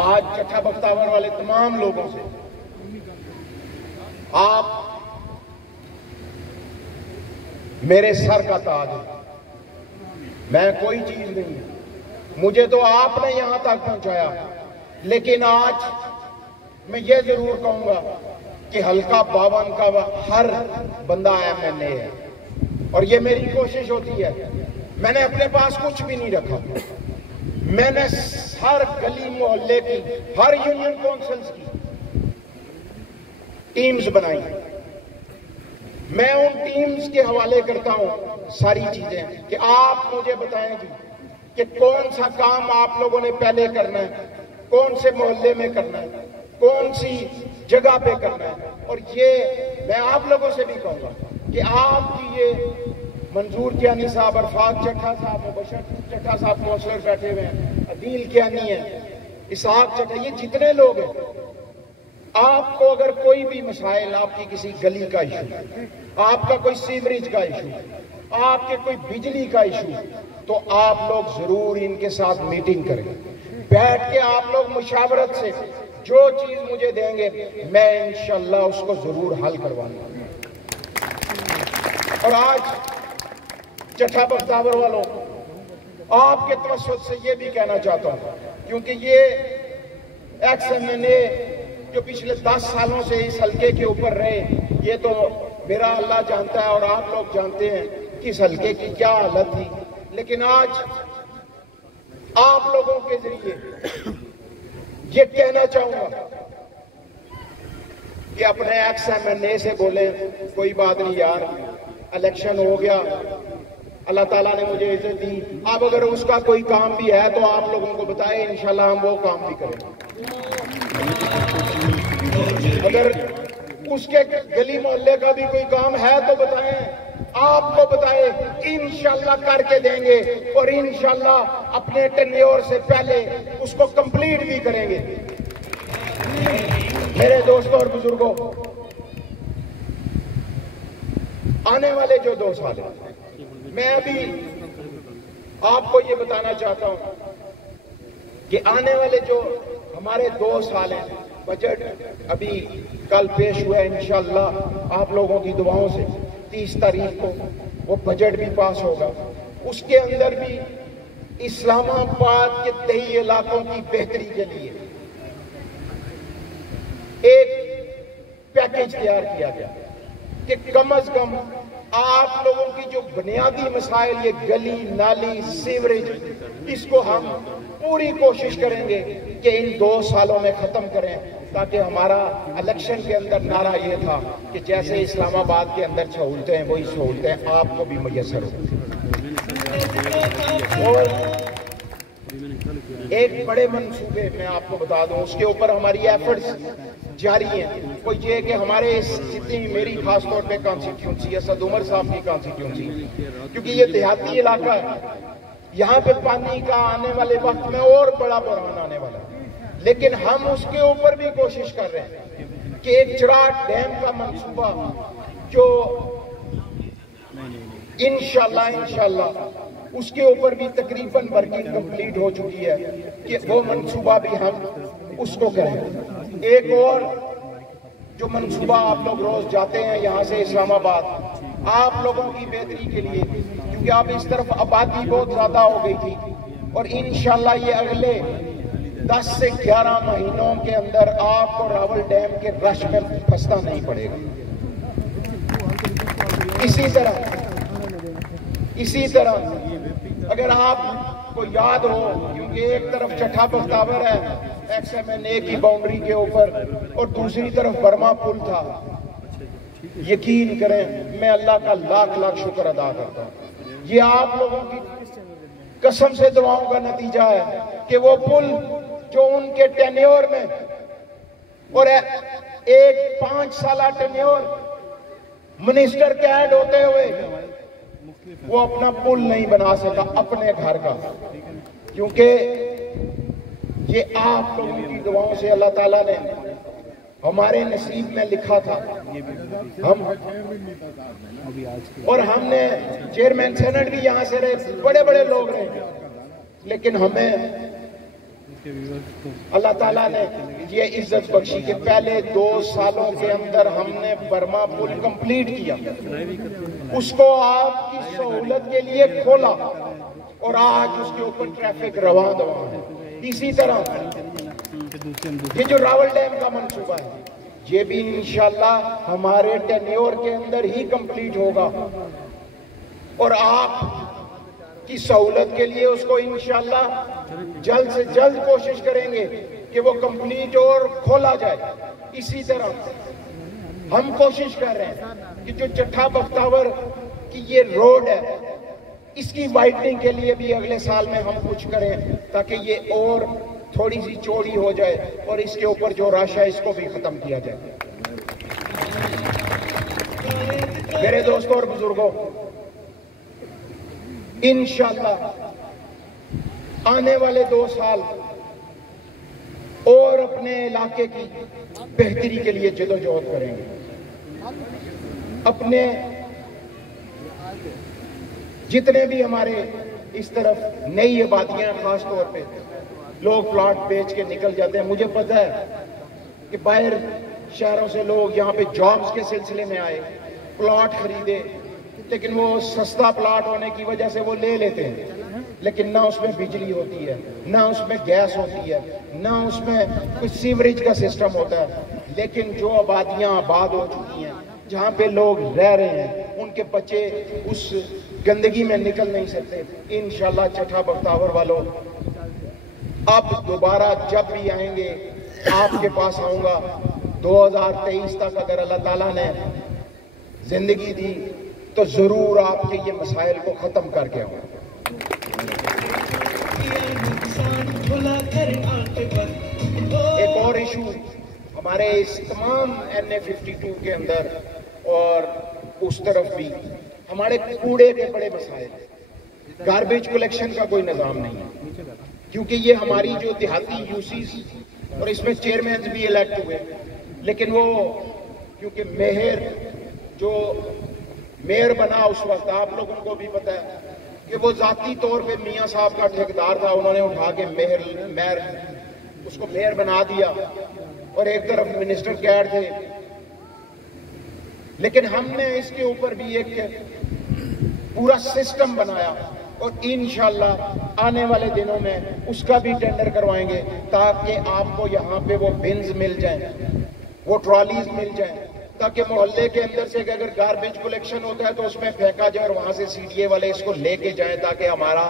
आज चट्ठा बख्तावर वाले तमाम लोगों से आप मेरे सर का ताज है। मैं कोई चीज नहीं, मुझे तो आपने यहां तक पहुंचाया, लेकिन आज मैं ये जरूर कहूंगा कि हल्का 52 का हर बंदा MNA है, और ये मेरी कोशिश होती है। मैंने अपने पास कुछ भी नहीं रखा, मैंने हर गली मोहल्ले की, हर यूनियन काउंसिल्स की टीम्स बनाई। मैं उन टीम्स के हवाले करता हूं सारी चीजें कि आप मुझे बताएं जी कि कौन सा काम आप लोगों ने पहले करना है, कौन से मोहल्ले में करना है, कौन सी जगह पे करना है। और ये मैं आप लोगों से भी कहूंगा कि आपकी ये मंजूर कियानी साहब, अरफाक चट्ठा साहब, मुबशर चट्ठा साहब काउंसलर बैठे हुए हैं, अदील कियानी है, इसहाक चट्ठा, ये जितने लोग हैं, आपको अगर कोई भी मसाइल, आपकी किसी गली का इशू, आपका कोई सीवरेज का इशू, आपके कोई बिजली का इशू, तो आप लोग जरूर इनके साथ मीटिंग करें, बैठ के आप लोग मुशावरत से जो चीज मुझे देंगे मैं इंशाल्लाह उसको जरूर हल करवाऊंगा। और आज चट्ठा बख्तावर वालों, आपके तवज्जुह से ये भी कहना चाहता हूं, क्योंकि ये XMNA जो पिछले 10 सालों से इस हल्के के ऊपर रहे, ये तो मेरा अल्लाह जानता है और आप लोग जानते हैं कि इस हल्के की क्या हालत थी। लेकिन आज आप लोगों के जरिए ये कहना चाहूंगा कि अपने XMNA से बोले, कोई बात नहीं यार, इलेक्शन हो गया, अल्लाह ताला ने मुझे इज्जत दी, अब अगर उसका कोई काम भी है तो आप लोगों को बताएं, इंशाल्लाह हम वो काम भी करेंगे। अगर उसके गली मोहल्ले का भी कोई काम है तो बताएं, आपको बताएं, इंशाल्लाह करके देंगे और इंशाल्लाह अपने टेन्योर से पहले उसको कंप्लीट भी करेंगे। मेरे दोस्तों और बुजुर्गों, आने वाले जो 2 साल हैं, मैं अभी आपको ये बताना चाहता हूं कि आने वाले जो हमारे 2 साल हैं, बजट अभी कल पेश हुआ है, इंशाल्लाह आप लोगों की दुआओं से 30 तारीख को वो बजट भी पास होगा। उसके अंदर भी इस्लामाबाद के 23 इलाकों की बेहतरी के लिए एक पैकेज तैयार किया गया कि कम अज कम आप लोगों की जो बुनियादी मसाइल, ये गली नाली सीवरेज, इसको हम पूरी कोशिश करेंगे कि इन 2 सालों में खत्म करें, ताकि हमारा इलेक्शन के अंदर नारा ये था कि जैसे इस्लामाबाद के अंदर सहूलतें हैं, वही सहूलतें आपको भी मुयस्सर हो। और एक बड़े मंसूबे मैं आपको बता दूं, उसके ऊपर हमारी एफर्ट्स जारी हैं। वो ये कि हमारे जितनी मेरी खासतौर पे कॉन्स्टिट्यूंसी, असद उमर साहब की कॉन्स्टिट्यूंसी, क्योंकि ये देहाती इलाका है, यहाँ पे पानी का आने वाले वक्त में और बड़ा बहरान आने वाला है, लेकिन हम उसके ऊपर भी कोशिश कर रहे हैं कि एक चराट डैम का मंसूबा जो इंशाल्लाह उसके ऊपर भी तकरीबन वर्किंग कंप्लीट हो चुकी है कि वो मंसूबा भी हम उसको करें। एक और जो मंसूबा, आप लोग रोज जाते हैं यहाँ से इस्लामाबाद, आप लोगों की बेहतरी के लिए, क्योंकि अब इस तरफ आबादी बहुत ज्यादा हो गई थी, और इंशाल्लाह ये अगले 10 से 11 महीनों के अंदर आपको रावल डैम के रश में फंसना नहीं पड़ेगा। इसी तरह अगर आपको याद हो, क्योंकि एक तरफ चट्ठा बख्तावर है XMNA की बाउंड्री के ऊपर और दूसरी तरफ बर्मा पुल था, यकीन करें मैं अल्लाह का लाख लाख शुक्र अदा करता हूं। ये आप लोगों की कसम से दुआओं का नतीजा है कि वो पुल जो उनके टेन्योर में, और एक 5 साल टेन्योर मिनिस्टर के ऐड होते हुए वो अपना पुल नहीं बना सका अपने घर का, क्योंकि ये आप लोगों की दुआओं से अल्लाह ताला ने हमारे नसीब में लिखा था। हम और हमने चेयरमैन सेनेट भी यहां से रहे, बड़े बड़े लोग रहे, लेकिन हमें अल्लाह ताला ने ये इज्जत बख्शी कि पहले 2 सालों के अंदर हमने बर्मा पुल कंप्लीट किया, उसको आपकी सहूलत के लिए खोला और आज उसके ऊपर ट्रैफिक रवा दवा है। इसी तरह ये जो रावल डैम का मंसूबा है, ये भी इंशाल्लाह हमारे टेन्योर के अंदर ही कंप्लीट होगा और आप की सहूलत के लिए उसको इंशाल्लाह जल्द से जल्द कोशिश करेंगे कि वो कंप्लीट और खोला जाए। इसी तरह हम कोशिश कर रहे हैं कि जो चट्ठा बख्तावर की ये रोड है, इसकी वाइडनिंग के लिए भी अगले साल में हम कुछ करें ताकि ये और थोड़ी सी चौड़ी हो जाए और इसके ऊपर जो रश है इसको भी खत्म किया जाए। मेरे दोस्तों और बुजुर्गों, इंशाल्लाह आने वाले 2 साल और अपने इलाके की बेहतरी के लिए जदोजहद करेंगे। अपने जितने भी हमारे इस तरफ नई आबादियां, खास तौर पे लोग प्लॉट बेच के निकल जाते हैं। मुझे पता है कि बाहर शहरों से लोग यहाँ पे जॉब्स के सिलसिले में आए, प्लॉट खरीदे, लेकिन वो सस्ता प्लॉट होने की वजह से वो ले लेते हैं, लेकिन ना उसमें बिजली होती है, ना उसमें गैस होती है, ना उसमें कुछ सीवरेज का सिस्टम होता है। लेकिन जो आबादियां आबाद हो चुकी हैं, जहाँ पे लोग रह रहे हैं, उनके बच्चे उस गंदगी में निकल नहीं सकते। इंशाल्लाह चट्ठा बख्तावर वालों, अब दोबारा जब भी आएंगे आपके पास आऊंगा। 2023 तक अगर अल्लाह ताला ने जिंदगी दी तो जरूर आपके ये मसाइल को खत्म करके आऊंगा। एक और इशू हमारे इस तमाम NA 52 के अंदर और उस तरफ भी हमारे कूड़े के बड़े मसाइल, गार्बेज कलेक्शन का कोई निजाम नहीं है, क्योंकि ये हमारी जो देहाती यूसीज और इसमें चेयरमैन भी इलेक्ट हुए, लेकिन वो क्योंकि जो मेयर बना उस वक्त, आप लोगों को भी पता है कि वो जाती तौर पे मियां साहब का ठेकेदार था, उन्होंने उठा के उसको मेयर बना दिया और एक तरफ मिनिस्टर कैड थे। लेकिन हमने इसके ऊपर भी एक पूरा सिस्टम बनाया और इंशाल्लाह आने वाले दिनों में उसका भी टेंडर करवाएंगे ताकि आपको यहाँ पे वो बिन्स मिल जाएं, वो ट्रॉलीज मिल जाएं, ताकि मोहल्ले के अंदर से अगर गार्बेज कलेक्शन होता है तो उसमें फेंका जाए और वहां से CDA वाले इसको लेके जाए ताकि हमारा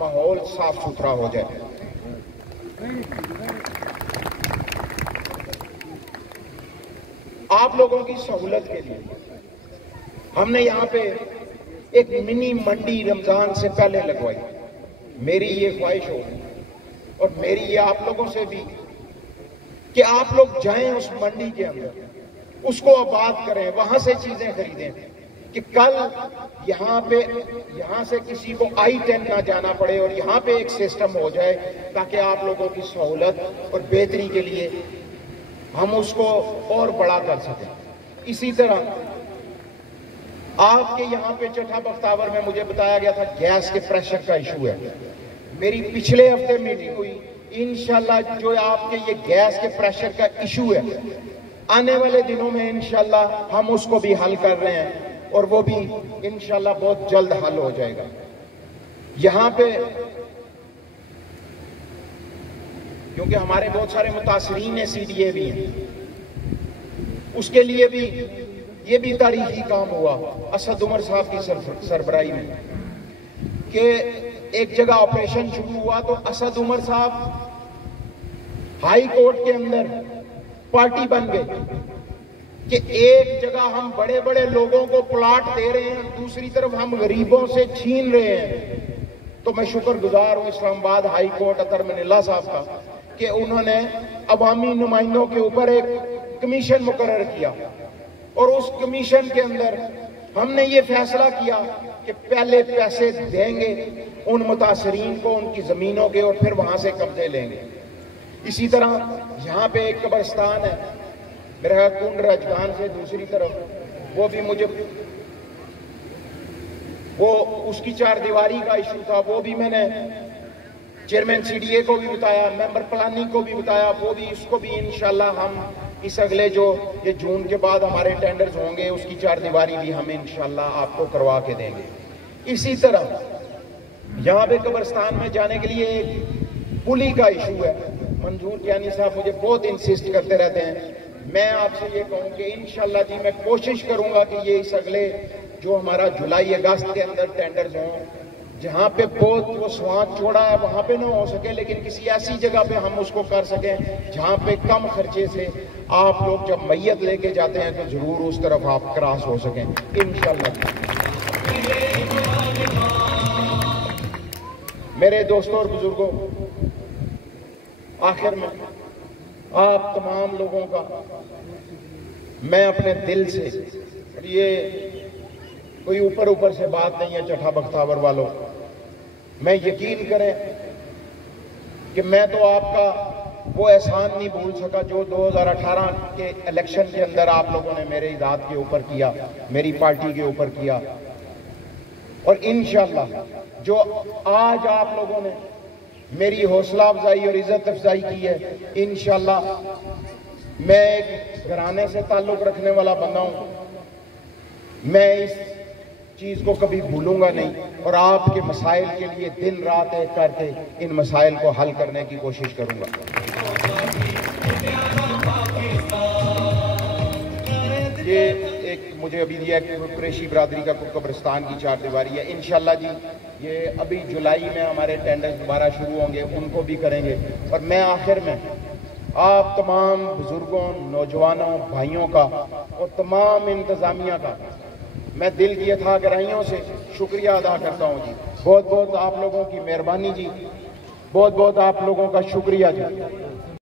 माहौल साफ सुथरा हो जाए। आप लोगों की सहूलत के लिए हमने यहाँ पे एक मिनी मंडी रमजान से पहले लगवाई। मेरी ये ख्वाहिश हो और मेरी ये आप लोगों से भी कि आप लोग जाएं उस मंडी के अंदर, उसको आबाद करें, वहां से चीजें खरीदें कि कल यहाँ से किसी को I-10 ना जाना पड़े और यहाँ पे एक सिस्टम हो जाए ताकि आप लोगों की सहूलत और बेहतरी के लिए हम उसको और बड़ा कर सकें। इसी तरह आपके यहाँ पे चट्ठा बख्तावर में मुझे बताया गया था गैस के प्रेशर का इशू है। मेरी पिछले हफ्ते मीटिंग हुई, इंशाल्लाह जो आपके ये गैस के प्रेशर का इशू है, आने वाले दिनों में इंशाल्लाह हम उसको भी हल कर रहे हैं और वो भी इंशाल्लाह बहुत जल्द हल हो जाएगा। यहाँ पे क्योंकि हमारे बहुत सारे मुतासरीन CDA भी हैं, उसके लिए भी ये भी तारीखी काम हुआ असद उमर साहब की सरबराही में कि एक जगह ऑपरेशन शुरू हुआ तो असद उमर साहब हाई कोर्ट के अंदर पार्टी बन गए कि एक जगह हम बड़े बड़े लोगों को प्लॉट दे रहे हैं, दूसरी तरफ हम गरीबों से छीन रहे हैं। तो मैं शुक्रगुजार हूं इस्लामाबाद हाई कोर्ट अतर मनीला साहब का कि उन्होंने अवामी नुमाइंदों के ऊपर एक कमीशन मुकर्रर किया और उस कमीशन के अंदर हमने ये फैसला किया कि पहले पैसे देंगे उन मुतासरीन को उनकी जमीनों के और फिर वहां से कब्जे लेंगे। इसी तरह यहाँ पे एक कब्रिस्तान है मेरे ख्याल कुंड राजगान से दूसरी तरफ, वो भी मुझे उसकी 4 दीवारी का इशू था, वो भी मैंने चेयरमैन सीडीए को भी बताया, मेंबर प्लानिंग को भी बताया, वो भी इसको भी इंशाल्लाह हम इस अगले जो ये जून के बाद हमारे टेंडर्स होंगे उसकी चारदीवारी भी हम इंशाल्लाह आपको करवा के देंगे। इसी तरह यहाँ पे कब्रिस्तान में जाने के लिए एक पुली का इशू है। मंजूर कियानी साहब मुझे बहुत इंसिस्ट करते रहते हैं। मैं आपसे ये कहूँ कि इंशाल्लाह जी मैं कोशिश करूंगा कि ये इस अगले जो हमारा जुलाई अगस्त के अंदर टेंडर्स हों, जहाँ पे बहुत वो स्वाद चौड़ा है वहाँ पे ना हो सके, लेकिन किसी ऐसी जगह पे हम उसको कर सकें जहाँ पे कम खर्चे से आप लोग जब मैयत लेके जाते हैं तो जरूर उस तरफ आप क्रॉस हो सकें इंशाल्लाह। मेरे दोस्तों और बुजुर्गों, आखिर में आप तमाम लोगों का मैं अपने दिल से, और ये कोई ऊपर ऊपर से बात नहीं है चठा बख्तावर वालों, मैं यकीन करें कि मैं तो आपका वो एहसान नहीं भूल सका जो 2018 के इलेक्शन के अंदर आप लोगों ने मेरे इदाद के ऊपर किया, मेरी पार्टी के ऊपर किया। और इंशाल्लाह जो आज आप लोगों ने मेरी हौसला अफजाई और इज्जत अफजाई की है, इंशाल्लाह मैं एक घराने से ताल्लुक रखने वाला बंदा हूं, मैं इस चीज को कभी भूलूंगा नहीं और आपके मसाइल के लिए दिन रात एक करके इन मसाइल को हल करने की कोशिश करूंगा। ये एक मुझे अभी दिया कुरैशी बिरादरी का कब्रिस्तान की चारदीवारी है। इंशाल्लाह जी ये अभी जुलाई में हमारे टेंडर्स दोबारा शुरू होंगे, उनको भी करेंगे। और मैं आखिर में आप तमाम बुजुर्गों, नौजवानों, भाइयों का और तमाम इंतजामिया का मैं दिल की अथाह गहराइयों से शुक्रिया अदा करता हूँ जी। बहुत बहुत आप लोगों की मेहरबानी जी, बहुत बहुत आप लोगों का शुक्रिया जी।